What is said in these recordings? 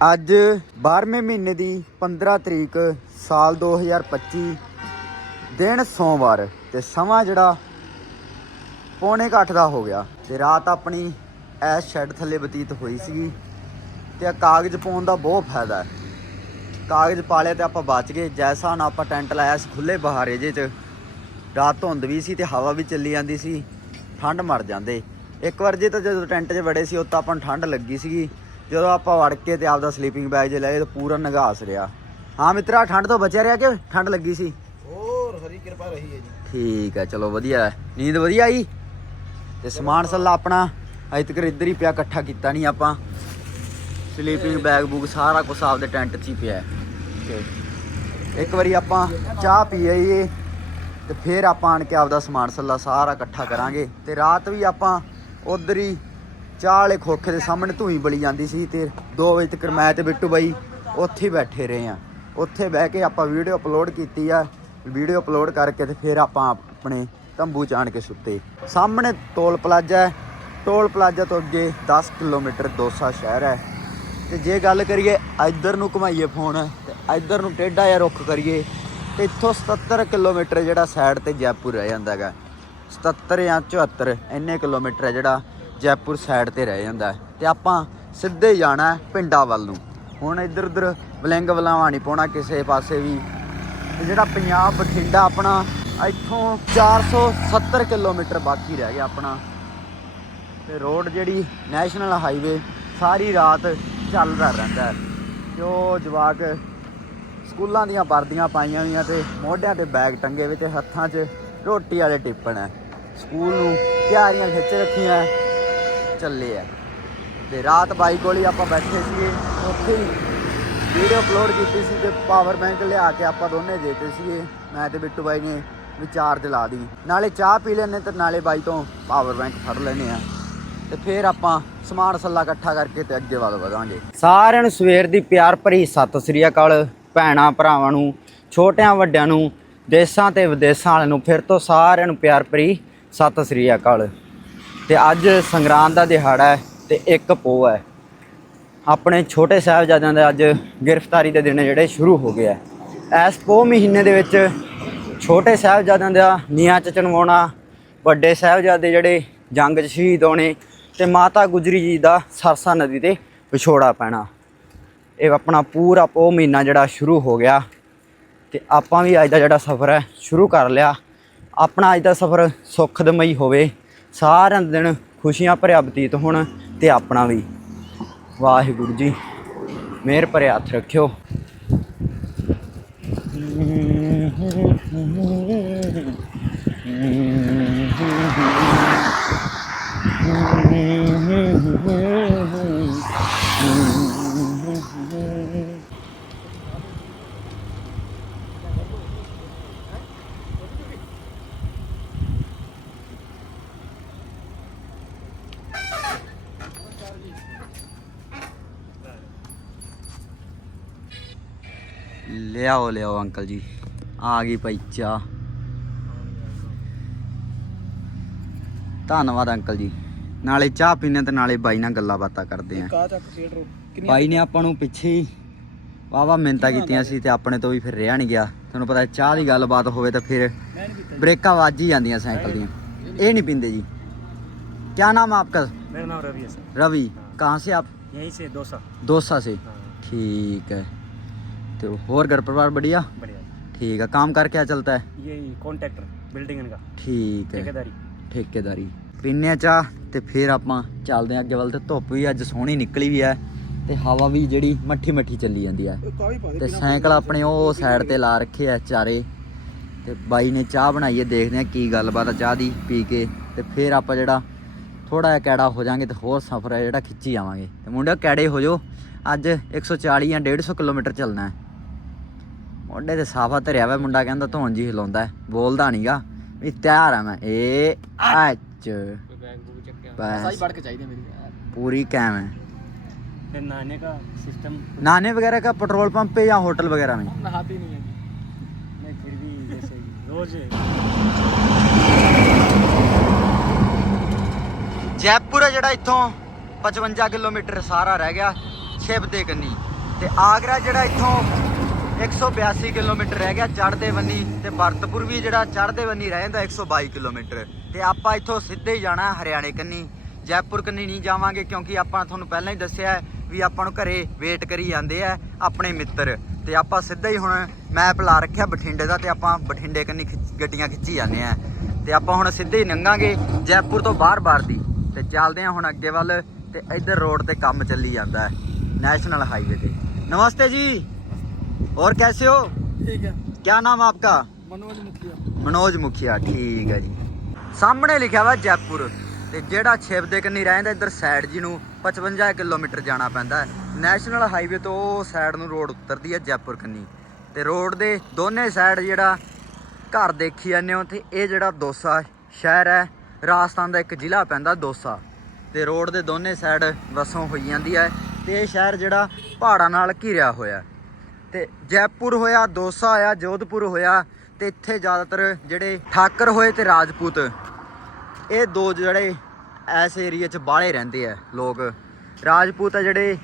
ਅੱਜ 12ਵੇਂ ਮਹੀਨੇ ਦੀ 15 ਤਰੀਕ ਸਾਲ 2025 ਦਿਨ ਸੋਮਵਾਰ ਤੇ ਸਮਾਂ ਜਿਹੜਾ ਪੌਣੇ ਕੁ ਦਾ ਹੋ ਗਿਆ ਤੇ ਰਾਤ ਆਪਣੀ ਐਸ ਸ਼ੈੱਡ ਥੱਲੇ ਬਤੀਤ ਹੋਈ ਸੀਗੀ ਤੇ ਆ ਕਾਗਜ਼ ਪਾਉਣ ਦਾ ਬਹੁਤ ਫਾਇਦਾ ਹੈ। ਕਾਗਜ਼ ਪਾ ਲਿਆ ਤੇ ਆਪਾਂ ਬਚ ਗਏ। ਜੈਸਾ ਨਾ ਆਪਾਂ ਟੈਂਟ ਲਾਇਆ ਸੀ ਖੁੱਲੇ ਬਹਾਰੇ ਜੇ ਚ, ਰਾਤ ਧੁੰਦ ਵੀ ਸੀ ਤੇ ਹਵਾ ਵੀ ਚੱਲੀ ਜਾਂਦੀ ਸੀ, ਠੰਡ ਮਰ ਜਾਂਦੇ। ਇੱਕ ਵਾਰ ਜੇ ਤਾਂ ਜਦੋਂ ਟੈਂਟ 'ਚ ਵੜੇ ਸੀ ਉੱਤਾਂ ਆਪਾਂ ਨੂੰ ਠੰਡ ਲੱਗੀ ਸੀਗੀ। ਜਦੋਂ ਆਪਾਂ ਵੜ ਕੇ ਤੇ ਆਪਦਾ ਸਲੀਪਿੰਗ ਬੈਗ ਜੇ ਲਏ ਤਾਂ ਪੂਰਾ ਨਗਾਸ ਰਿਹਾ। ਹਾਂ ਮਿੱਤਰਾ ਠੰਡ ਤੋਂ ਬਚਿਆ ਰਿਹਾ ਕਿ ਠੰਡ ਲੱਗੀ ਸੀ? ਹੋਰ ਹਰੀ ਕਿਰਪਾ ਰਹੀ ਹੈ ਜੀ। ਠੀਕ ਹੈ ਚਲੋ ਵਧੀਆ ਹੈ। ਨੀਂਦ ਵਧੀਆ ਆਈ? ਤੇ ਸਮਾਨ ਸੱਲਾ ਆਪਣਾ ਅਜੇ ਤੱਕ ਇੱਧਰ ਹੀ ਪਿਆ ਇਕੱਠਾ ਕੀਤਾ ਨਹੀਂ ਆਪਾਂ। ਸਲੀਪਿੰਗ ਬੈਗ ਬੁੱਕ ਸਾਰਾ ਕੁਝ ਆਪਦੇ ਟੈਂਟ 'ਚ ਹੀ ਪਿਆ ਹੈ। ਤੇ ਇੱਕ ਵਾਰੀ ਆਪਾਂ ਚਾਹ ਪੀ ਆਈਏ ਤੇ ਫਿਰ ਆਪਾਂ ਆਣ ਕੇ ਆਪਦਾ ਸਮਾਨ ਸੱਲਾ ਸਾਰਾ ਇਕੱਠਾ ਕਰਾਂਗੇ। ਤੇ ਰਾਤ ਵੀ ਆਪਾਂ ਉਧਰ ਹੀ ਚਾਹ ਵਾਲੇ ਖੋਖੇ ਦੇ ਸਾਹਮਣੇ ਧੂਈ ਬਲੀ ਜਾਂਦੀ ਸੀ ਤੇ 2 ਵਜੇ ਤੱਕ ਮੈਂ ਤੇ ਬਿੱਟੂ ਬਾਈ ਉੱਥੇ ਹੀ ਬੈਠੇ ਰਹੇ ਆ ਉੱਥੇ ਬਹਿ ਕੇ ਆਪਾਂ ਵੀਡੀਓ ਅਪਲੋਡ ਕੀਤੀ ਆ। ਵੀਡੀਓ ਅਪਲੋਡ ਕਰਕੇ ਤੇ ਫਿਰ ਆਪਾਂ ਆਪਣੇ ਤੰਬੂ ਚ ਆਣ ਕੇ ਸੁੱਤੇ। ਸਾਹਮਣੇ ਟੋਲ ਪਲਾਜ਼ਾ ਹੈ। ਟੋਲ ਪਲਾਜ਼ਾ ਤੋਂ ਅੱਗੇ 10 ਕਿਲੋਮੀਟਰ ਦੋਸਾ ਸ਼ਹਿਰ ਹੈ। ਤੇ ਜੇ ਗੱਲ ਕਰੀਏ ਇੱਧਰ ਨੂੰ ਘੁਮਾਈਏ ਫੋਨ, ਤੇ ਇੱਧਰ ਨੂੰ ਟੇਢਾ ਜਾਂ ਰੁੱਖ ਕਰੀਏ, ਤੇ ਇੱਥੋਂ 77 ਕਿਲੋਮੀਟਰ ਜਿਹੜਾ ਸਾਈਡ ਤੇ ਜੈਪੁਰ ਰਹਿ ਜਾਂਦਾ ਹੈਗਾ। 77 ਜਾਂ 74 ਇੰਨੇ ਕਿਲੋਮੀਟਰ ਹੈ ਜਿਹੜਾ ਜੈਪੁਰ ਸਾਈਡ ਤੇ ਰਹਿ ਜਾਂਦਾ ਹੈ। ਤੇ ਆਪਾਂ ਸਿੱਧੇ ਜਾਣਾ ਪਿੰਡਾਂ ਵੱਲ ਨੂੰ। ਹੁਣ ਇੱਧਰ ਉੱਧਰ ਬਲਿੰਗ ਬਲਾਵਾ ਨਹੀਂ ਪਾਉਣਾ ਕਿਸੇ ਪਾਸੇ ਵੀ। ਤੇ ਜਿਹੜਾ ਪੰਜਾਬ ਬਠਿੰਡਾ ਆਪਣਾ, ਇੱਥੋਂ 470 ਕਿਲੋਮੀਟਰ ਬਾਕੀ ਰਹਿ ਗਿਆ ਆਪਣਾ। ਤੇ ਰੋਡ ਜਿਹੜੀ ਨੈਸ਼ਨਲ ਹਾਈਵੇ, ਸਾਰੀ ਰਾਤ ਚੱਲਦਾ ਰਹਿੰਦਾ ਹੈ। ਤੇ ਜਵਾਕ ਸਕੂਲਾਂ ਦੀਆਂ ਵਰਦੀਆਂ ਪਾਈਆਂ ਹੋਈਆਂ ਤੇ ਮੋਢਿਆਂ ਤੇ ਬੈਗ ਟੰਗੇ ਹੋਏ ਤੇ ਹੱਥਾਂ 'ਚ ਰੋਟੀ ਵਾਲੇ ਟਿੱਪਣ ਹੈ। ਸਕੂਲ ਨੂੰ ਤਿਆਰੀਆਂ ਖਿੱਚ ਰੱਖੀਆਂ ਚੱਲੇ ਆ। ਤੇ ਰਾਤ ਬਾਈਕ ਕੋਲ ਆਪਾਂ ਬੈਠੇ ਸੀਗੇ। ਉੱਥੇ ਹੀ ਵੀਡੀਓ ਅਪਲੋਡ ਕੀਤੀ ਸੀ ਤੇ ਪਾਵਰ ਬੈਂਕ ਲਿਆ ਕੇ ਆਪਾਂ ਦੋਨੇ ਦੇਤੇ ਸੀਗੇ। ਮੈਂ ਤੇ ਬਿੱਟੂ ਬਾਈ ਨੇ ਵੀ ਚਾਰਜ ਲਾ ਦੀ ਨਾਲੇ ਚਾਹ ਪੀ ਲੈਣੇ ਤੇ ਨਾਲੇ ਬਾਈ ਤੋਂ ਪਾਵਰ ਬੈਂਕ ਫੜ ਲੈਣੇ ਆ ਤੇ ਫਿਰ ਆਪਾਂ ਸਮਾਨ ਸੱਲਾ ਇਕੱਠਾ ਕਰਕੇ ਤੇ ਅੱਗੇ ਵੱਲ ਵਧਾਂਗੇ। ਸਾਰਿਆਂ ਨੂੰ ਸਵੇਰ ਦੀ ਪਿਆਰ ਭਰੀ ਸਤਿ ਸ੍ਰੀ ਅਕਾਲ। ਭੈਣਾ, ਭਰਾਵਾਂ ਨੂੰ, ਛੋਟਿਆਂ, ਵੱਡਿਆਂ ਨੂੰ, ਦੇਸਾਂ ਤੇ ਵਿਦੇਸਾਂ ਵਾਲਿਆਂ ਨੂੰ, ਫਿਰ ਤੋਂ ਸਾਰਿਆਂ ਨੂੰ ਪਿਆਰ ਭਰੀ ਸਤਿ ਸ੍ਰੀ ਅਕਾਲ। ਤੇ ਅੱਜ ਸੰਗਰਾਂਦ ਦਾ ਦਿਹਾੜਾ ਹੈ ਤੇ ਇੱਕ ਪੋਹ ਹੈ। ਆਪਣੇ ਛੋਟੇ ਸਾਹਿਬਜ਼ਾਦਿਆਂ ਦੇ ਅੱਜ ਗ੍ਰਿਫਤਾਰੀ ਦੇ ਦਿਨ ਜਿਹੜੇ ਸ਼ੁਰੂ ਹੋ ਗਏ ਆ ਇਸ ਪੋਹ ਮਹੀਨੇ ਦੇ ਵਿੱਚ ਛੋਟੇ ਸਾਹਿਬਜ਼ਾਦਿਆਂ ਦਾ ਨੀਆਂ ਚ ਚਣਵਾਉਣਾ, ਵੱਡੇ ਸਾਹਿਬਜ਼ਾਦੇ ਜਿਹੜੇ ਜੰਗ 'ਚ ਸ਼ਹੀਦ ਹੋਣੇ ਤੇ ਮਾਤਾ ਗੁਜਰੀ ਜੀ ਦਾ ਸਰਸਾ ਨਦੀ ਤੇ ਵਿਛੋੜਾ ਪੈਣਾ। ਇਹ ਆਪਣਾ ਪੂਰਾ ਪੋਹ ਮਹੀਨਾ ਜਿਹੜਾ ਸ਼ੁਰੂ ਹੋ ਗਿਆ ਤੇ ਆਪਾਂ ਵੀ ਅੱਜ ਦਾ ਜਿਹੜਾ ਸਫ਼ਰ ਹੈ ਸ਼ੁਰੂ ਕਰ ਲਿਆ। ਆਪਣਾ ਅੱਜ ਦਾ ਸਫ਼ਰ ਸੁਖਦਮਈ ਹੋਵੇ। ਸਾਰਿਆਂ ਦੇ ਦਿਨ ਖੁਸ਼ੀਆਂ ਭਰਿਆ ਬਤੀਤ ਹੋਣ ਤੇ ਆਪਣਾ ਵੀ। ਵਾਹਿਗੁਰੂ ਜੀ, ਮਿਹਰ ਭਰੇ ਹੱਥ ਰੱਖਿਓ। ਲਿਆਓ ਲਿਆਓ ਅੰਕਲ ਜੀ ਆ ਗਈ ਭਾਈ ਚਾਹ ਧੰਨਵਾਦ ਅੰਕਲ ਜੀ ਨਾਲੇ ਚਾਹ ਪੀਣੇ ਤੇ ਨਾਲੇ ਬਾਈ ਨਾਲ ਗੱਲਾਂ ਬਾਤਾਂ ਕਰਦੇ ਆਂ ਕਾ ਚੱਕ ਖੇਡ ਰੋ ਬਾਈ ਨੇ ਆਪਾਂ ਨੂੰ ਪਿੱਛੇ ਹੀ ਵਾਵਾ ਮਿੰਤਾ ਕੀਤੀਆਂ ਸੀ ਤੇ ਆਪਣੇ ਤੋਂ ਵੀ ਫਿਰ ਰਿਹਾ ਨਹੀਂ ਗਿਆ ਤੁਹਾਨੂੰ ਪਤਾ ਚਾਹ ਦੀ ਗੱਲਬਾਤ ਹੋਵੇ ਤਾਂ ਫਿਰ ਮੈਂ ਨਹੀਂ ਪੀਤਾ ਬ੍ਰੇਕਾਂ ਵੱਜ ਹੀ ਜਾਂਦੀਆਂ ਸਾਈਕਲ ਦੀਆਂ ਇਹ ਨਹੀਂ ਪੀਂਦੇ ਜੀ क्या नाम है आपका मेरा नाम रवि है सर रवि कहाँ से आप यहीं से डोसा दोसा से हाँ ठीक है तो और घर परिवार बढ़िया बढ़िया ठीक है काम कर क्या चलता है ये कॉन्ट्रैक्टर बिल्डिंग का ਠੀਕ ਹੈ ठेकेदारी ਠੇਕੇਦਾਰੀ ਪੀਨੇ ਆ ਚਾਹ ਤੇ ਫਿਰ ਆਪਾਂ ਚੱਲਦੇ ਆ ਅੱਗੇ ਵੱਲ ਤੇ ਧੁੱਪ ਵੀ ਅੱਜ ਸੋਹਣੀ ਨਿਕਲੀ ਵੀ ਹੈ ਤੇ ਹਵਾ ਵੀ ਜਿਹੜੀ ਮੱਠੀ ਮੱਠੀ ਚੱਲੀ ਜਾਂਦੀ ਹੈ ਤੇ ਸਾਈਕਲ ਆਪਣੇ ਉਹ ਸਾਈਡ ਤੇ ਲਾ ਰੱਖੇ ਆ ਚਾਰੇ ਤੇ ਬਾਈ ਨੇ ਚਾਹ ਬਣਾਈ ਹੈ ਦੇਖਦੇ ਆ ਕੀ ਗੱਲਬਾਤ ਆ ਚਾਹ ਦੀ ਪੀ ਕੇ ਤੇ ਫਿਰ ਆਪਾਂ ਜਿਹੜਾ ਥੋੜਾ ਜਿਹਾ ਕੈੜਾ ਹੋ ਜਾਾਂਗੇ ਤੇ ਹੋਰ ਸਫ਼ਰ ਹੈ ਜਿਹੜਾ ਖਿੱਚੀ ਜਾਵਾਂਗੇ ਤੇ ਮੁੰਡਿਓ ਕੈੜੇ ਹੋ ਜਾਓ ਅੱਜ 140 ਜਾਂ 150 ਕਿਲੋਮੀਟਰ ਚੱਲਣਾ ਹੈ ਮੋਢੇ ਤੇ ਸਾਫਾ ਧਰਿਆ ਵਾ ਮੁੰਡਾ ਕਹਿੰਦਾ ਧੌਣ ਜੀ ਹਿਲਾਉਂਦਾ ਹੈ, ਬੋਲਦਾ ਨਹੀਂਗਾ ਵੀ ਤਿਆਰ ਆ ਮੈਂ ਏ ਅੱਜ बैग बुक चेक किया ਬਸ बढ़ के चाहिए मेरी पूरी कैम है फिर नहाने का सिस्टम नहाने वगैरह का पेट्रोल पंप पे या होटल वगैरह में हम नहाते नहीं है नहीं फिर भी जैसे रोज ਜੈਪੁਰ ਹੈ ਜਿਹੜਾ ਇੱਥੋਂ 55 ਕਿਲੋਮੀਟਰ ਸਾਰਾ ਰਹਿ ਗਿਆ ਛਿਪ ਦੇ ਕੰਨੀ ਤੇ ਆਗਰਾ ਜਿਹੜਾ ਇੱਥੋਂ 182 ਕਿਲੋਮੀਟਰ ਰਹਿ ਗਿਆ ਚੜ੍ਹਦੇ ਬੰਨੀ ਤੇ ਭਰਤਪੁਰ ਵੀ ਜਿਹੜਾ ਚੜ੍ਹਦੇ ਬੰਨੀ ਰਹਿ ਜਾਂਦਾ 122 ਕਿਲੋਮੀਟਰ। ਤੇ ਆਪਾਂ ਇੱਥੋਂ ਸਿੱਧੇ ਹੀ ਜਾਣਾ ਹਰਿਆਣੇ ਕੰਨੀ। ਜੈਪੁਰ ਕੰਨੀ ਨਹੀਂ ਜਾਵਾਂਗੇ ਕਿਉਂਕਿ ਆਪਾਂ ਤੁਹਾਨੂੰ ਪਹਿਲਾਂ ਹੀ ਦੱਸਿਆ ਵੀ ਆਪਾਂ ਨੂੰ ਘਰੇ ਵੇਟ ਕਰੀ ਜਾਂਦੇ ਆ ਆਪਣੇ ਮਿੱਤਰ। ਤੇ ਆਪਾਂ ਸਿੱਧਾ ਹੀ ਹੁਣ ਮੈਪ ਲਾ ਰੱਖਿਆ ਬਠਿੰਡੇ ਦਾ ਤੇ ਆਪਾਂ ਬਠਿੰਡੇ ਕੰਨੀ ਗੱਡੀਆਂ ਖਿੱਚੀ ਜਾਂਦੇ ਆ। ਤੇ ਆਪਾਂ ਹੁਣ ਸਿੱਧੇ ਹੀ ਲੰਘਾਂਗੇ ਜੈਪੁਰ ਤੋਂ ਬਾਹਰ-ਬਾਹਰ ਦੀ। ਤੇ ਚੱਲਦੇ ਆ ਹੁਣ ਅੱਗੇ ਵੱਲ ਤੇ ਇੱਧਰ ਰੋਡ ਤੇ ਕੰਮ ਚੱਲੀ ਜਾਂਦਾ ਨੈਸ਼ਨਲ ਹਾਈਵੇ ਤੇ। ਨਮਸਤੇ ਜੀ। और कैसे हो ठीक है क्या नाम आपका मनोज मुखिया ਮਨੋਜ ਮੁਖੀਆ ਠੀਕ ਹੈ ਜੀ ਸਾਹਮਣੇ ਲਿਖਿਆ ਵਾ ਜੈਪੁਰ ਤੇ ਜਿਹੜਾ ਛਿਪ ਦੇ ਕੰਨੀ ਰਹਿੰਦਾ ਇੱਧਰ ਸਾਈਡ ਜੀ ਨੂੰ 55 ਕਿਲੋਮੀਟਰ ਜਾਣਾ ਪੈਂਦਾ ਹੈ ਨੈਸ਼ਨਲ ਹਾਈਵੇ ਤੋਂ ਉਹ ਸਾਈਡ ਨੂੰ ਰੋਡ ਉਤਰਦੀ ਹੈ ਜੈਪੁਰ ਕੰਨੀ ਤੇ ਰੋਡ ਦੇ ਦੋਨੇ ਸਾਈਡ ਜਿਹੜਾ ਘਰ ਦੇਖੀ ਜਾਂਦੇ ਹੋ ਤੇ ਇਹ ਜਿਹੜਾ ਦੋਸਾ ਸ਼ਹਿਰ ਹੈ ਰਾਜਸਥਾਨ ਦਾ ਇੱਕ ਜ਼ਿਲ੍ਹਾ ਪੈਂਦਾ ਦੋਸਾ ਤੇ ਰੋਡ ਦੇ ਦੋਨੇ ਸਾਈਡ ਵਸੋਂ ਹੋਈ ਜਾਂਦੀ ਹੈ ਤੇ ਇਹ ਸ਼ਹਿਰ ਜਿਹੜਾ ਪਹਾੜਾਂ ਨਾਲ ਘਿਰਿਆ ਹੋਇਆ ਹੈ। ਤੇ ਜੈਪੁਰ ਹੋਇਆ, ਦੋਸਾ ਹੋਇਆ, ਜੋਧਪੁਰ ਹੋਇਆ ਤੇ ਇੱਥੇ ਜ਼ਿਆਦਾਤਰ ਜਿਹੜੇ ਠਾਕਰ ਹੋਏ ਤੇ ਰਾਜਪੂਤ। ਇਹ ਦੋ ਜਿਹੜੇ ਐਸ ਏਰੀਆ 'ਚ ਬਾਹਲੇ ਰਹਿੰਦੇ ਆ ਲੋਕ। ਰਾਜਪੂਤ ਆ ਜਿਹੜੇ,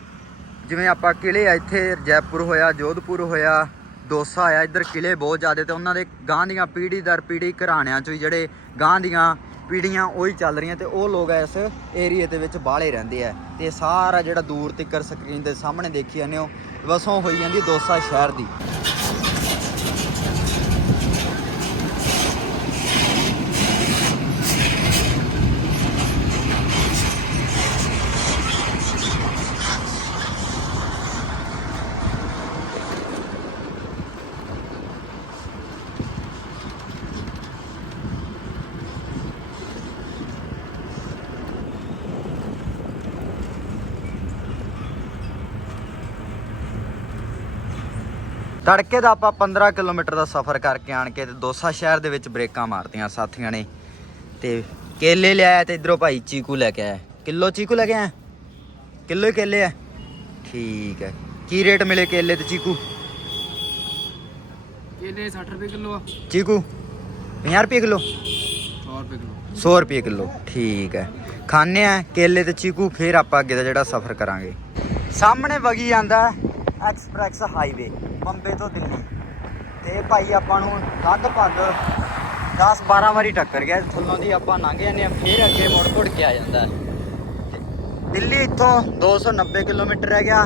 ਜਿਵੇਂ ਆਪਾਂ ਕਿਲੇ ਆ ਇੱਥੇ, ਜੈਪੁਰ ਹੋਇਆ, ਜੋਧਪੁਰ ਹੋਇਆ, ਦੋਸਾ ਆ ਇੱਧਰ ਕਿਲੇ ਬਹੁਤ ਜ਼ਿਆਦੇ ਤੇ ਉਹਨਾਂ ਦੇ ਗਾਂ ਦੀਆਂ ਪੀੜ੍ਹੀ ਦਰ ਪੀੜ੍ਹੀ ਘਰਾਣਿਆਂ 'ਚ ਹੀ ਜਿਹੜੇ ਗਾਂ ਦੀਆਂ ਪੀੜ੍ਹੀਆਂ ਉਹੀ ਚੱਲ ਰਹੀਆਂ ਤੇ ਉਹ ਲੋਕ ਇਸ ਏਰੀਏ ਦੇ ਵਿੱਚ ਬਾਹਲੇ ਰਹਿੰਦੇ ਆ। ਤੇ ਸਾਰਾ ਜਿਹੜਾ ਦੂਰ ਤੱਕਰ ਸਕਰੀਨ ਦੇ ਸਾਹਮਣੇ ਦੇਖੀ ਜਾਂਦੇ ਹੋ ਵਸੋਂ ਹੋਈ ਜਾਂਦੀ ਦੋਸਾ ਸ਼ਹਿਰ ਦੀ। ਤੜਕੇ ਦਾ ਆਪਾਂ 15 ਕਿਲੋਮੀਟਰ ਦਾ ਸਫ਼ਰ ਕਰਕੇ ਆਣ ਕੇ ਤੇ ਦੋਸਾ ਸ਼ਹਿਰ ਦੇ ਵਿੱਚ ਬ੍ਰੇਕਾਂ ਮਾਰਤੀਆਂ ਸਾਥੀਆਂ ਨੇ। ਤੇ ਕੇਲੇ ਲਿਆਇਆ ਤੇ ਇਧਰੋਂ ਭਾਈ ਚੀਕੂ ਲੈ ਕੇ ਆਇਆ। ਕਿਲੋ ਚੀਕੂ ਲੈ ਕੇ ਆਇਆ? ਕਿਲੋ ਹੀ ਕੇਲੇ ਆ? ਠੀਕ ਹੈ। ਕੀ ਰੇਟ ਮਿਲੇ ਕੇਲੇ ਤੇ ਚੀਕੂ? ਕੇਲੇ 60 ਰੁਪਏ ਕਿਲੋ ਆ। ਚੀਕੂ? 50 ਰੁਪਏ ਕਿਲੋ? 100 ਰੁਪਏ ਕਿਲੋ। 100 ਰੁਪਏ ਕਿਲੋ। ਠੀਕ ਹੈ। ਖਾਣੇ ਆ ਕੇਲੇ ਤੇ ਚੀਕੂ ਫਿਰ ਆਪਾਂ ਅੱਗੇ ਦਾ ਜਿਹੜਾ ਸਫ਼ਰ ਕਰਾਂਗੇ। ਸਾਹਮਣੇ ਵਗੀ ਜਾਂਦਾ ਐਕਸਪ੍ਰੈਸ ਹਾਈਵੇ ਬੰਬੇ ਤੋਂ ਦਿੱਲੀ। ਤੇ ਭਾਈ ਆਪਾਂ ਨੂੰ ਲਗਭਗ 10 12 ਵਾਰੀ ਟੱਕਰ ਗਿਆ। ਥੱਲੋਂ ਦੀ ਆਪਾਂ ਲੰਘ ਜਾਂਦੇ ਆ ਫਿਰ ਅੱਗੇ ਮੁੜ ਮੁੜ ਕੇ ਆ ਜਾਂਦਾ ਹੈ। ਦਿੱਲੀ ਇੱਥੋਂ 290 ਕਿਲੋਮੀਟਰ ਰਹਿ ਗਿਆ।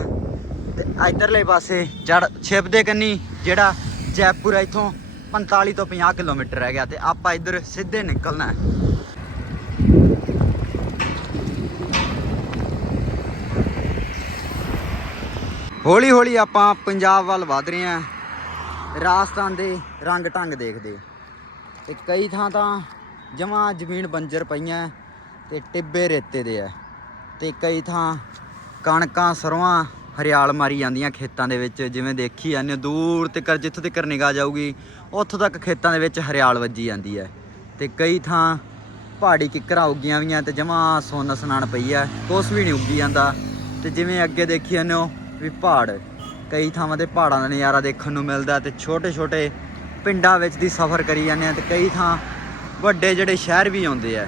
ਤੇ ਇਧਰਲੇ ਪਾਸੇ ਜੜ ਛਿਪ ਦੇ ਕੰਨੀ, ਜਿਹੜਾ ਜੈਪੁਰ ਹੈ, ਇੱਥੋਂ 45 ਤੋਂ 50 ਕਿਲੋਮੀਟਰ ਰਹਿ ਗਿਆ। ਤੇ ਆਪਾਂ ਇੱਧਰ ਸਿੱਧੇ ਨਿਕਲਣਾ ਹੌਲੀ ਹੌਲੀ ਆਪਾਂ ਪੰਜਾਬ ਵੱਲ ਵਧ ਰਹੇ ਹਾਂ। ਰਾਜਸਥਾਨ ਦੇ ਰੰਗ ਢੰਗ ਦੇਖਦੇ। ਤੇ ਕਈ ਥਾਂ ਤਾਂ ਜਮਾਂ ਜ਼ਮੀਨ ਬੰਜਰ ਪਈਆਂ ਤੇ ਟਿੱਬੇ ਰੇਤੇ ਦੇ ਆ। ਤੇ ਕਈ ਥਾਂ ਕਣਕਾਂ ਸਰੋਆਂ ਹਰਿਆਲ ਮਾਰੀ ਜਾਂਦੀਆਂ ਖੇਤਾਂ ਦੇ ਵਿੱਚ। ਜਿਵੇਂ ਦੇਖੀ ਜਾਂਦੇ ਹੋ, ਦੂਰ ਤੱਕ ਜਿੱਥੋਂ ਤੱਕ ਨਿਗਾਹ ਜਾਊਗੀ, ਉੱਥੋਂ ਤੱਕ ਖੇਤਾਂ ਦੇ ਵਿੱਚ ਹਰਿਆਲ ਵੱਜੀ ਜਾਂਦੀ ਹੈ। ਤੇ ਕਈ ਥਾਂ ਪਹਾੜੀ ਕਿੱਕਰਾਂ ਉੱਗੀਆਂ ਵੀਆਂ ਤੇ ਜਮਾਂ ਸੁੰਨ ਸਨਾਨ ਪਈ ਆ ਕੁਛ ਵੀ ਨਹੀਂ ਉੱਗੀ ਜਾਂਦਾ। ਤੇ ਜਿਵੇਂ ਅੱਗੇ ਦੇਖੀ ਜਾਂਦੇ ਹੋ ਵੀ ਪਹਾੜ। ਕਈ ਥਾਵਾਂ ਤੇ ਪਹਾੜਾਂ ਦਾ ਨਜ਼ਾਰਾ ਦੇਖਣ ਨੂੰ ਮਿਲਦਾ ਤੇ ਛੋਟੇ ਛੋਟੇ ਪਿੰਡਾਂ ਵਿੱਚ ਦੀ ਸਫ਼ਰ ਕਰੀ ਜਾਂਦੇ ਆ ਤੇ ਕਈ ਥਾਂ ਵੱਡੇ ਜਿਹੜੇ ਸ਼ਹਿਰ ਵੀ ਆਉਂਦੇ ਆ।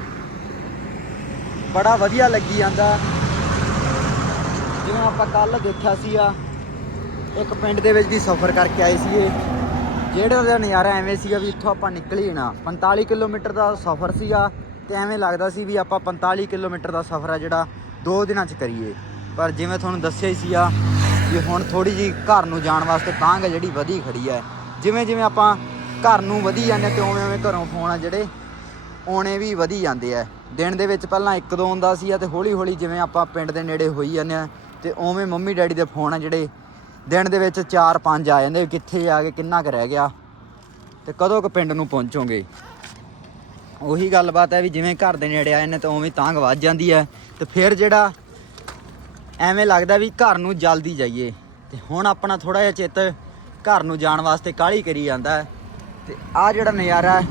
ਬੜਾ ਵਧੀਆ ਲੱਗੀ ਜਾਂਦਾ। ਜਿਵੇਂ ਆਪਾਂ ਕੱਲ ਦੇਖਿਆ ਸੀਗਾ, ਇੱਕ ਪਿੰਡ ਦੇ ਵਿੱਚ ਦੀ ਸਫ਼ਰ ਕਰਕੇ ਆਏ ਸੀਗੇ। ਜਿਹੜਾ ਦਾ ਨਜ਼ਾਰਾ ਐਵੇਂ ਸੀਗਾ ਵੀ ਇੱਥੋਂ ਆਪਾਂ ਨਿਕਲੀ ਹੀ ਨਾ। 45 ਕਿਲੋਮੀਟਰ ਦਾ ਸਫ਼ਰ ਸੀਗਾ ਤੇ ਐਵੇਂ ਲੱਗਦਾ ਸੀ ਵੀ ਆਪਾਂ 45 ਕਿਲੋਮੀਟਰ ਦਾ ਸਫ਼ਰ ਆ ਜਿਹੜਾ ਦੋ ਦਿਨਾਂ 'ਚ ਕਰੀਏ। ਪਰ ਜਿਵੇਂ ਤੁਹਾਨੂੰ ਦੱਸਿਆ ਹੀ ਸੀਗਾ ਵੀ ਹੁਣ ਥੋੜੀ ਜੀ ਘਰ ਨੂੰ ਜਾਣ ਵਾਸਤੇ ਤਾਂਗ ਜਿਹੜੀ ਵਧੀ ਖੜੀ ਹੈ। ਜਿਵੇਂ ਜਿਵੇਂ ਆਪਾਂ ਘਰ ਨੂੰ ਵਧੀ ਜਾਂਦੇ ਤੇ ਉਵੇਂ ਉਵੇਂ ਘਰੋਂ ਫੋਨ ਆ ਜਿਹੜੇ ਆਉਣੇ ਵੀ ਵਧੀ ਜਾਂਦੇ ਆ। ਦਿਨ ਦੇ ਵਿੱਚ ਪਹਿਲਾਂ ਇੱਕ ਦੋ ਹੁੰਦਾ ਸੀ ਤੇ ਹੌਲੀ ਹੌਲੀ ਜਿਵੇਂ ਆਪਾਂ ਪਿੰਡ ਦੇ ਨੇੜੇ ਹੋਈ ਜਾਂਦੇ ਆ ਤੇ ਉਵੇਂ ਮੰਮੀ ਡੈਡੀ ਦੇ ਫੋਨ ਆ ਜਿਹੜੇ ਦਿਨ ਦੇ ਵਿੱਚ 4-5 ਆ ਜਾਂਦੇ ਵੀ ਕਿੱਥੇ ਆ ਕੇ ਕਿੰਨਾ ਕੁ ਰਹਿ ਗਿਆ ਤੇ ਕਦੋਂ ਕੁ ਪਿੰਡ ਨੂੰ ਪਹੁੰਚੋਗੇ। ਉਹੀ ਗੱਲਬਾਤ ਹੈ ਵੀ ਜਿਵੇਂ ਘਰ ਦੇ ਨੇੜੇ ਆਏ ਨੇ ਤਾਂ ਉਵੇਂ ਤਾਂਗ ਵੱਜ ਜਾਂਦੀ ਹੈ ਤੇ ਫਿਰ ਜਿਹੜਾ ਐਵੇਂ ਲੱਗਦਾ ਵੀ ਘਰ ਨੂੰ ਜਲਦੀ ਜਾਈਏ। ਤੇ ਹੁਣ ਆਪਣਾ ਥੋੜਾ ਜਿਹਾ ਚਿੱਤ ਘਰ ਨੂੰ ਜਾਣ ਵਾਸਤੇ ਕਾਹਲੀ ਕਰੀ ਜਾਂਦਾ ਹੈ। ਤੇ ਆ ਜਿਹੜਾ ਨਜ਼ਾਰਾ ਹੈ,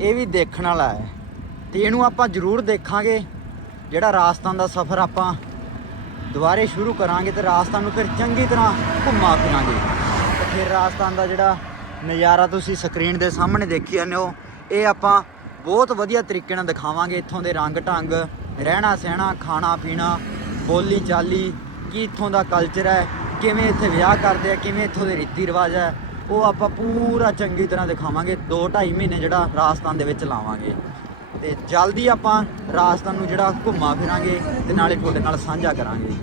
ਇਹ ਵੀ ਦੇਖਣ ਵਾਲਾ ਹੈ। ਤੇ ਇਹਨੂੰ ਆਪਾਂ ਜ਼ਰੂਰ ਦੇਖਾਂਗੇ। ਜਿਹੜਾ ਰਾਜਸਥਾਨ ਦਾ ਸਫ਼ਰ ਆਪਾਂ ਦੁਬਾਰੇ ਸ਼ੁਰੂ ਕਰਾਂਗੇ ਤੇ ਰਾਜਸਥਾਨ ਨੂੰ ਫਿਰ ਚੰਗੀ ਤਰ੍ਹਾਂ ਘੁੰਮਾ ਫਿਰਾਂਗੇ। ਤੇ ਫਿਰ ਰਾਜਸਥਾਨ ਦਾ ਜਿਹੜਾ ਨਜ਼ਾਰਾ ਤੁਸੀਂ ਸਕਰੀਨ ਦੇ ਸਾਹਮਣੇ ਦੇਖੀ ਜਾਂਦੇ ਹੋ, ਇਹ ਆਪਾਂ ਬਹੁਤ ਵਧੀਆ ਤਰੀਕੇ ਨਾਲ ਦਿਖਾਵਾਂਗੇ। ਇੱਥੋਂ ਦੇ ਰੰਗ ਢੰਗ ਰਹਿਣਾ ਸਹਿਣਾ ਖਾਣਾ ਪੀਣਾ ਬੋਲੀ ਚਾਲੀ, ਕੀ ਇੱਥੋਂ ਦਾ ਕਲਚਰ ਹੈ, ਕਿਵੇਂ ਇੱਥੇ ਵਿਆਹ ਕਰਦੇ ਆ, ਕਿਵੇਂ ਇੱਥੋਂ ਦੇ ਰੀਤੀ ਰਿਵਾਜ ਹੈ, ਉਹ ਆਪਾਂ ਪੂਰਾ ਚੰਗੀ ਤਰ੍ਹਾਂ ਦਿਖਾਵਾਂਗੇ 2.5 ਮਹੀਨੇ ਜਿਹੜਾ ਰਾਜਸਥਾਨ ਦੇ ਵਿੱਚ ਲਾਵਾਂਗੇ। ਤੇ ਜਲਦੀ ਆਪਾਂ ਰਾਜਸਥਾਨ ਨੂੰ ਜਿਹੜਾ ਘੁੰਮਾ ਫਿਰਾਂਗੇ ਤੇ ਨਾਲੇ ਤੁਹਾਡੇ ਨਾਲ ਸਾਂਝਾ ਕਰਾਂਗੇ।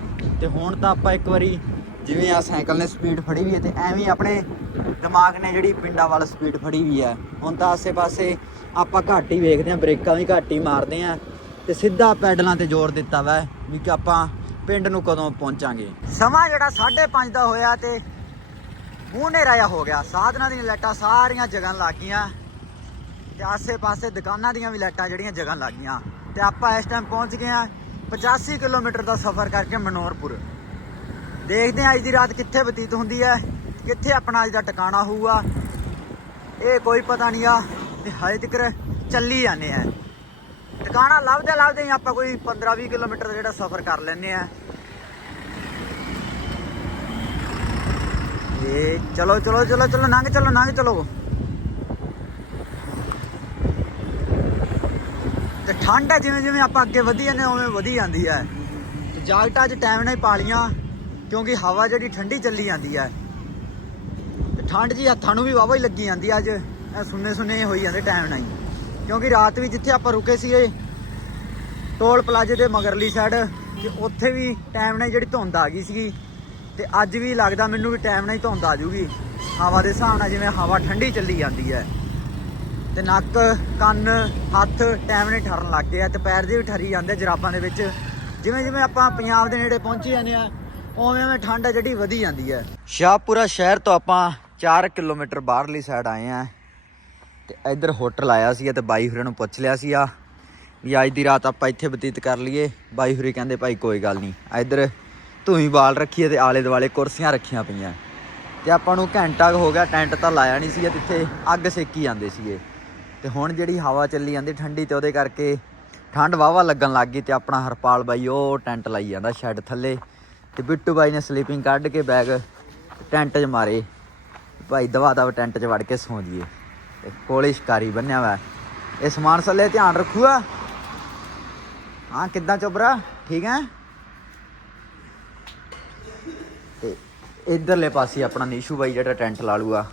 ਤੇ ਹੁਣ ਤਾਂ ਆਪਾਂ ਇੱਕ ਵਾਰੀ ਜਿਵੇਂ ਆ ਸਾਈਕਲ ਨੇ ਸਪੀਡ ਫੜੀ ਵੀ ਹੈ ਤੇ ਐਵੇਂ ਆਪਣੇ ਦਿਮਾਗ ਨੇ ਜਿਹੜੀ ਪਿੰਡਾਂ ਵੱਲ ਸਪੀਡ ਫੜੀ ਵੀ ਹੈ। ਹੁਣ ਤਾਂ ਆਸੇ-ਪਾਸੇ ਆਪਾਂ ਘੱਟ ਹੀ ਵੇਖਦੇ ਆਂ ਬ੍ਰੇਕਾਂ ਵੀ ਘੱਟ ਹੀ ਮਾਰਦੇ ਆਂ ਤੇ ਸਿੱਧਾ ਪੈਡਲਾਂ ਤੇ ਜ਼ੋਰ ਦਿੱਤਾ ਵਾ ਵੀ ਕਿ ਆਪਾਂ ਪਿੰਡ ਨੂੰ ਕਦੋਂ ਪਹੁੰਚਾਂਗੇ। ਸਮਾਂ ਜਿਹੜਾ 5:30 ਦਾ ਹੋਇਆ ਤੇ ਮੂੰਹ ਹਨੇਰਾ ਹੋ ਗਿਆ। ਸਾਧਨਾਂ ਦੀਆਂ ਲਾਈਟਾਂ ਸਾਰੀਆਂ ਜਗਨ ਲੱਗ ਗਈਆਂ। ਤੇ ਆਸੇ-ਪਾਸੇ ਦੁਕਾਨਾਂ ਦੀਆਂ ਵੀ ਲਾਈਟਾਂ ਜਿਹੜੀਆਂ ਜਗਨ ਲੱਗ ਗਈਆਂ। ਤੇ ਆਪਾਂ ਇਸ ਟਾਈਮ ਪਹੁੰਚ ਗਏ ਆ 85 ਕਿਲੋਮੀਟਰ ਦਾ ਸਫ਼ਰ ਕਰਕੇ ਮਨੋਰਪੁਰ। ਦੇਖਦੇ ਆ ਅੱਜ ਦੀ ਰਾਤ ਕਿੱਥੇ ਬਤੀਤ ਹੁੰਦੀ ਹੈ, ਕਿੱਥੇ ਆਪਣਾ ਅੱਜ ਦਾ ਟਿਕਾਣਾ ਹੋਊਗਾ। ਇਹ ਕੋਈ ਪਤਾ ਨਹੀਂ ਆ, ਤੇ ਹਜੇ ਤੱਕ ਚੱਲੀ ਜਾਂਦੇ ਆ ਟਿਕਾਣਾ ਲੱਭਦੇ ਲੱਭਦੇ ਹੀ ਆਪਾਂ ਕੋਈ 15-20 ਕਿਲੋਮੀਟਰ ਦਾ ਜਿਹੜਾ ਸਫ਼ਰ ਕਰ ਲੈਨੇ ਆ ਇਹ ਚਲੋ ਚਲੋ ਚਲੋ ਚਲੋ ਲੰਘ ਚਲੋ ਲੰਘ ਚਲੋ। ਤੇ ਠੰਡ ਹੈ ਜਿਵੇਂ ਜਿਵੇਂ ਆਪਾਂ ਅੱਗੇ ਵਧੀ ਜਾਂਦੇ ਹਾਂ, ਉਵੇਂ ਵਧੀ ਜਾਂਦੀ ਹੈ। ਤੇ ਜਾਕਟਾਂ 'ਚ ਟਾਈਮ ਨਾਲ ਹੀ ਪਾ ਲੀਆਂ ਕਿਉਂਕਿ ਹਵਾ ਜਿਹੜੀ ਠੰਡੀ ਚੱਲੀ ਜਾਂਦੀ ਹੈ। ਤੇ ਠੰਡ ਜੀ ਹੱਥਾਂ ਨੂੰ ਵੀ ਵਾਵਾ ਹੀ ਲੱਗੀ ਜਾਂਦੀ ਹੈ ਅੱਜ। ਇਹ ਸੁੰਨੇ ਸੁੰਨੇ ਹੋਈ ਜਾਂਦੇ ਟਾਈਮ ਨਾਲ ਹੀ। ਕਿਉਂਕਿ ਰਾਤ ਵੀ ਜਿੱਥੇ ਆਪਾਂ ਰੁਕੇ ਸੀਗੇ, ਟੋਲ ਪਲਾਜ਼ੇ ਦੇ ਮਗਰਲੀ ਸਾਈਡ ਤੇ ਉੱਥੇ ਵੀ ਟਾਈਮ ਨਾਲ ਜਿਹੜੀ ਧੁੰਦ ਆ ਗਈ ਸੀਗੀ, ਤੇ ਅੱਜ ਵੀ ਲੱਗਦਾ ਮੈਨੂੰ ਵੀ ਟਾਈਮ ਨਾਲ ਹੀ ਧੁੰਦ ਆ ਜੂਗੀ। ਹਵਾ ਦੇ ਹਿਸਾਬ ਨਾਲ ਜਿਵੇਂ ਹਵਾ ਠੰਡੀ ਚੱਲੀ ਜਾਂਦੀ ਹੈ। ਤੇ ਨੱਕ, ਕੰਨ, ਹੱਥ ਟਾਈਮ ਨਾਲ ਠਰਨ ਲੱਗ ਗਏ ਆ ਤੇ ਪੈਰ ਦੇ ਵੀ ਠਰੀ ਜਾਂਦੇ ਜਰਾਬਾਂ ਦੇ ਵਿੱਚ। ਜਿਵੇਂ ਜਿਵੇਂ ਆਪਾਂ ਪੰਜਾਬ ਦੇ ਨੇੜੇ ਪਹੁੰਚੀ ਜਾਂਦੇ ਆ, ਉਵੇਂ ਉਵੇਂ ਠੰਡ ਆ ਜਿਹੜੀ ਵਧੀ ਜਾਂਦੀ ਹੈ। ਸ਼ਾਹਪੁਰਾ ਸ਼ਹਿਰ ਤੋਂ ਆਪਾਂ 4 ਕਿਲੋਮੀਟਰ ਬਾਹਰਲੀ ਸਾਈਡ ਆਏ ਆ। ਤੇ ਇੱਧਰ ਹੋਟਲ ਆਇਆ ਸੀ ਤੇ ਬਾਈ ਹੁਰਾਂ ਨੂੰ ਪੁੱਛ ਲਿਆ ਸੀ ਆ ਵੀ ਅੱਜ ਦੀ ਰਾਤ ਆਪਾਂ ਇੱਥੇ ਬਤੀਤ ਕਰ ਲਈਏ। ਬਾਈ ਹੁਰੀ ਕਹਿੰਦੇ, ਭਾਈ ਕੋਈ ਗੱਲ ਨਹੀਂ। ਇੱਧਰ ਧੂਈ ਬਾਲ ਰੱਖੀਏ ਹੈ ਤੇ ਆਲੇ ਦੁਆਲੇ ਕੁਰਸੀਆਂ ਰੱਖੀਆਂ ਪਈਆਂ। ਤੇ ਆਪਾਂ ਨੂੰ ਘੰਟਾ ਹੋ ਗਿਆ, ਟੈਂਟ ਤਾਂ ਲਾਇਆ ਨਹੀਂ ਸੀ ਜਿੱਥੇ ਅੱਗ ਸੇਕੀ ਜਾਂਦੇ ਸੀਗੇ। ਤੇ ਹੁਣ ਜਿਹੜੀ ਹਵਾ ਚੱਲੀ ਜਾਂਦੀ ਠੰਡੀ ਤੇ ਉਹਦੇ ਕਰਕੇ ਠੰਡ ਵਾਵਾ ਲੱਗਣ ਲੱਗ ਗਈ ਤੇ ਆਪਣਾ ਹਰਪਾਲ ਬਾਈ ਉਹ ਟੈਂਟ ਲਾਈ ਜਾਂਦਾ ਸ਼ੈੱਡ ਥੱਲੇ। ਤੇ ਬਿੱਟੂ ਬਾਈ ਨੇ ਸਲੀਪਿੰਗ ਕੱਢ ਕੇ ਬੈਗ ਟੈਂਟ 'ਚ ਮਾਰੇ। ਭਾਈ ਦਵਾ ਦਵਾ ਟੈਂਟ 'ਚ ਵੜ ਕੇ ਸੌਂ ਜੀਏ ਤੇ ਕੋਲੇ ਸ਼ਿਕਾਰੀ ਬੰਨਿਆ ਵਾ ਇਹ ਸਮਾਨ ਸੱਲੇ ਧਿਆਨ ਰੱਖੂਗਾ। ਹਾਂ, ਕਿੱਦਾਂ ਚੋਬਰਾ ਠੀਕ ਹੈ? ਤੇ ਇਧਰਲੇ ਪਾਸੇ ਆਪਣਾ ਨੀਸ਼ੂ ਬਾਈ ਜਿਹੜਾ ਟੈਂਟ ਲਾ ਲੂਗਾ।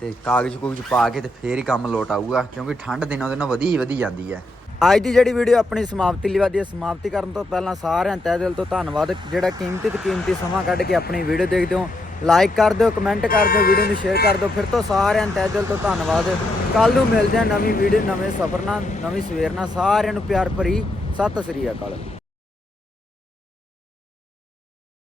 ਤੇ ਕਾਗਜ਼ ਕੁਗਜ਼ ਪਾ ਕੇ ਤੇ ਫੇਰ ਹੀ ਕੰਮ ਲੋਟ ਆਊਗਾ, ਕਿਉਂਕਿ ਠੰਡ ਦਿਨੋਂ ਦਿਨ ਵਧੀ ਵਧੀ ਜਾਂਦੀ ਹੈ। ਅੱਜ ਦੀ ਜਿਹੜੀ ਵੀਡੀਓ ਆਪਣੀ ਸਮਾਪਤੀ ਲਈ ਵਾਦੀ ਹੈ, ਸਮਾਪਤੀ ਕਰਨ ਤੋਂ ਪਹਿਲਾਂ ਸਾਰਿਆਂ ਤਹਿ ਦਿਲ ਤੋਂ ਧੰਨਵਾਦ। ਜਿਹੜਾ ਕੀਮਤੀ ਤੇ ਕੀਮਤੀ ਸਮਾਂ ਕੱਢ ਕੇ ਆਪਣੀ ਵੀਡੀਓ ਦੇਖਦੇ ਹੋ ਲਾਈਕ ਕਰ ਦਿਓ ਕਮੈਂਟ ਕਰ ਦਿਓ ਵੀਡੀਓ ਨੂੰ ਸ਼ੇਅਰ ਕਰ ਦਿਓ। ਫਿਰ ਤੋਂ ਸਾਰਿਆਂ ਤਹਿ ਦਿਲ ਤੋਂ ਧੰਨਵਾਦ। ਕੱਲ ਨੂੰ ਮਿਲਦੇ ਹਾਂ ਨਵੀਂ ਵੀਡੀਓ ਨਵੇਂ ਸਫ਼ਰ ਨਾਲ, ਨਵੀਂ ਸਵੇਰ ਨਾਲ। ਸਾਰਿਆਂ ਨੂੰ ਪਿਆਰ ਭਰੀ ਸਤਿ ਸ੍ਰੀ ਅਕਾਲ।